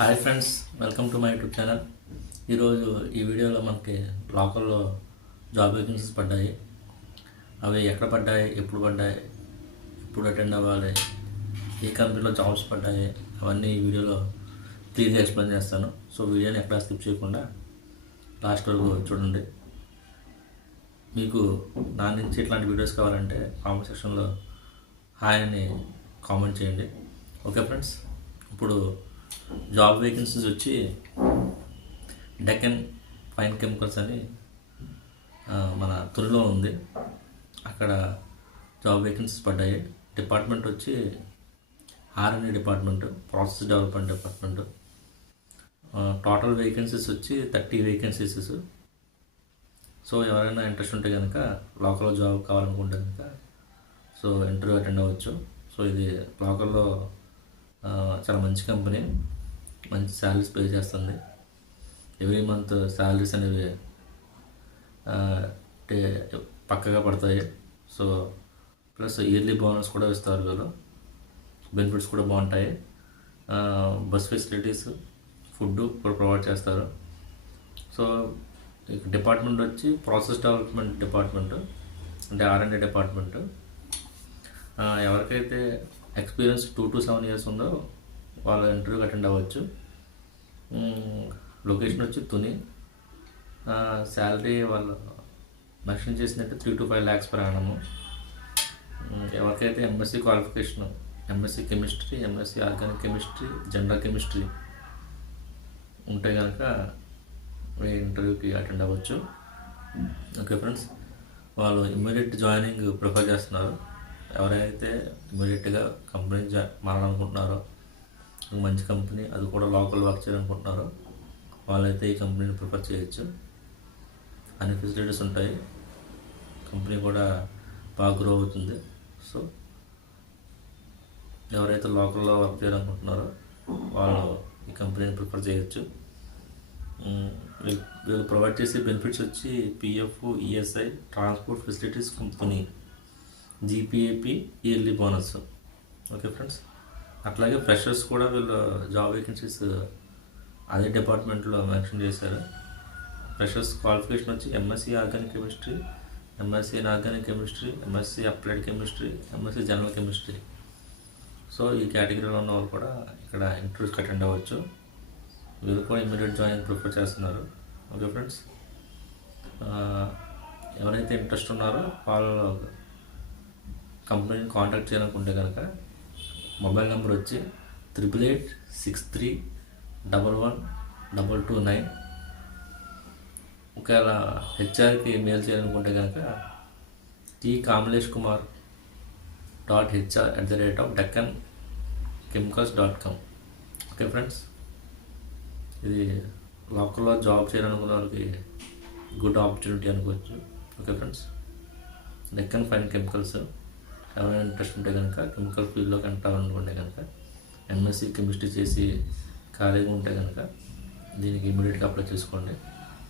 Hi friends, welcome to my YouTube channel. ఈరోజు ఈ వీడియోలో మనకి లోకల్లో జాబ్ వేకెన్సీస్ పడ్డాయి. అవి ఎక్కడ పడ్డాయి, ఎప్పుడు పడ్డాయి, ఎప్పుడు అటెండ్ అవ్వాలి, ఏ కంపెనీలో జాబ్స్ పడ్డాయి, అవన్నీ ఈ వీడియోలో క్లియర్గా ఎక్స్ప్లెయిన్ చేస్తాను. సో వీడియోని ఎక్కడా స్కిప్ చేయకుండా లాస్ట్ వరకు చూడండి. మీకు నా నుంచి ఇట్లాంటి వీడియోస్ కావాలంటే కామెంట్ సెక్షన్లో హాయ్ అని కామెంట్ చేయండి. ఓకే ఫ్రెండ్స్, ఇప్పుడు జాబ్ వేకెన్సీస్ వచ్చి డెక్కన్ ఫైన్ కెమికల్స్ అని మన తునిలో ఉంది. అక్కడ జాబ్ వేకెన్సీస్ పడ్డాయి. డిపార్ట్మెంట్ వచ్చి R&D department, process development department. Total vacancies వచ్చి 30 వేకెన్సీస్. సో ఎవరైనా ఇంట్రెస్ట్ ఉంటే కనుక లోకల్లో జాబ్ కావాలనుకుంటే కనుక సో ఇంటర్వ్యూ అటెండ్ అవ్వచ్చు. సో ఇది లోకల్లో చాలా మంచి కంపెనీ, మంచి శాలరీస్ పే చేస్తుంది. ఎవ్రీ మంత్ శాలరీస్ అనేవి పక్కగా పడతాయి. సో ప్లస్ ఇయర్లీ బోనస్ కూడా ఇస్తారు. వీళ్ళు బెనిఫిట్స్ కూడా బాగుంటాయి. బస్ ఫెసిలిటీస్, ఫుడ్ కూడా ప్రొవైడ్ చేస్తారు. సో డిపార్ట్మెంట్ వచ్చి ప్రాసెస్ డెవలప్మెంట్ డిపార్ట్మెంట్, అంటే R&D డిపార్ట్మెంట్. ఎవరికైతే ఎక్స్పీరియన్స్ 2 to 7 years ఉందో వాళ్ళ ఇంటర్వ్యూకి అటెండ్ అవ్వచ్చు. లొకేషన్ వచ్చి తుని. శాలరీ వాళ్ళు మెన్షన్ చేసినట్టు 3 to 5 lakhs per annum. ఎవరికైతే MSc qualification, MSc chemistry, MSc organic chemistry, general chemistry ఉంటే కనుక ఈ ఇంటర్వ్యూకి అటెండ్ అవ్వచ్చు. ఓకే ఫ్రెండ్స్, వాళ్ళు ఇమ్మీడియట్ జాయినింగ్ ప్రిఫర్ చేస్తున్నారు. ఎవరైతే ఇమీడియట్గా కంపెనీ మారాలనుకుంటున్నారో, మంచి కంపెనీ, అది కూడా లోకల్ వర్క్ చేయాలనుకుంటున్నారో వాళ్ళైతే ఈ కంపెనీని ప్రిఫర్ చేయొచ్చు. అన్ని ఫెసిలిటీస్ ఉంటాయి. కంపెనీ కూడా బాగా గ్రో అవుతుంది. సో ఎవరైతే లోకల్లో వర్క్ చేయాలనుకుంటున్నారో వాళ్ళు ఈ కంపెనీని ప్రిఫర్ చేయొచ్చు. వీళ్ళు ప్రొవైడ్ చేసే బెనిఫిట్స్ వచ్చి PF, ESI, transport facilities, company GPAP, yearly bonus. Okay friends, అట్లాగే ఫ్రెషర్స్ కూడా వీళ్ళు జాబ్ వేకెన్సీస్ అదే డిపార్ట్మెంట్లో మెన్షన్ చేశారు. ఫ్రెషర్స్ క్వాలిఫికేషన్ వచ్చి MSc organic chemistry, MSc in organic chemistry, MSc applied chemistry, MSc general chemistry. So ఈ కేటగిరీలో ఉన్న వాళ్ళు కూడా ఇక్కడ ఇంటర్వ్యూస్కి అటెండ్ అవ్వచ్చు. వీళ్ళు కూడా ఇమీడియట్ జాయినింగ్ ప్రిఫర్ చేస్తున్నారు. ఓకే ఫ్రెండ్స్, ఎవరైతే ఇంట్రెస్ట్ ఉన్నారో వాళ్ళు కంపెనీని కాంటాక్ట్ చేయాలనుకుంటే కనుక మొబైల్ నెంబర్ వచ్చి 8863111229. ఒకవేళ హెచ్ఆర్కి మెయిల్ చేయాలనుకుంటే కనుక tkamlesh.hr@deccanchemicals.com. ఓకే ఫ్రెండ్స్, ఇది లోకల్లో జాబ్ చేయాలనుకున్న వాళ్ళకి గుడ్ ఆపర్చునిటీ అనుకోవచ్చు. Okay friends, Deccan fine chemicals ఎవరైనా ఇంట్రెస్ట్ ఉంటే కనుక, కెమికల్ ఫీల్డ్లోకి ఎంటర్ అవ్వాలనుకుంటే కనుక, MSc కెమిస్ట్రీ చేసి ఖాళీగా ఉంటే కనుక దీనికి ఇమీడియట్గా అప్లై చేసుకోండి.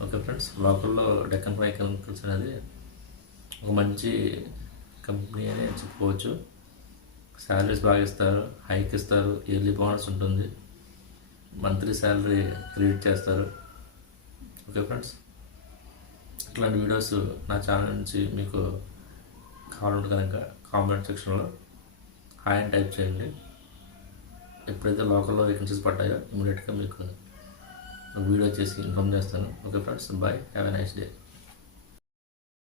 ఓకే ఫ్రెండ్స్, లోకల్లో డెక్కన్ ఫైన్ కెమికల్స్ అనేది ఒక మంచి కంపెనీ అని చెప్పుకోవచ్చు. శాలరీస్ బాగా ఇస్తారు, హైక్ ఇస్తారు, ఇయర్లీ బోనస్ ఉంటుంది, మంత్లీ శాలరీ క్రెడిట్ చేస్తారు. ఓకే ఫ్రెండ్స్, ఇట్లాంటి వీడియోస్ నా ఛానల్ నుంచి మీకు కావాలంటే కనుక కామెంట్ సెక్షన్లో హాయ్ అని టైప్ చేయండి. ఎప్పుడైతే లోకల్లో వేకెన్సీస్ పడ్డాయో ఇమీడియట్గా మీకు వీడియో చేసి ఇన్ఫామ్ చేస్తాను. Okay friends, bye, have a nice day.